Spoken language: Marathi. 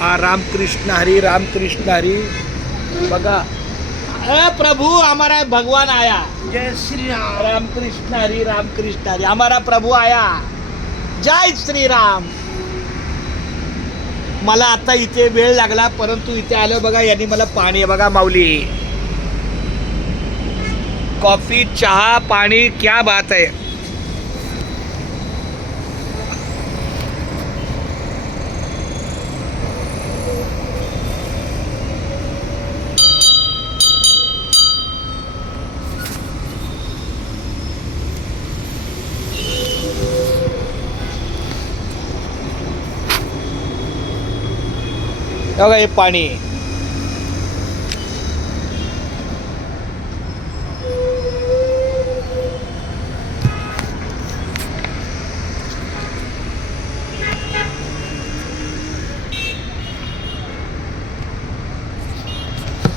रामकृष्ण हरी, रामकृष्ण हरी. बघा, प्रभु हमारा भगवान आया. जय श्री राम. रामकृष्ण हरी, रामकृष्ण हरी. हमारा प्रभु आया. जय श्रीराम. मला आता इथे वेळ लागला, परंतु इथे आलं बघा, यांनी मला पाणी बघा माऊली. कॉफी, चहा, पाणी, क्या बात आहे. बघा हे पाणी.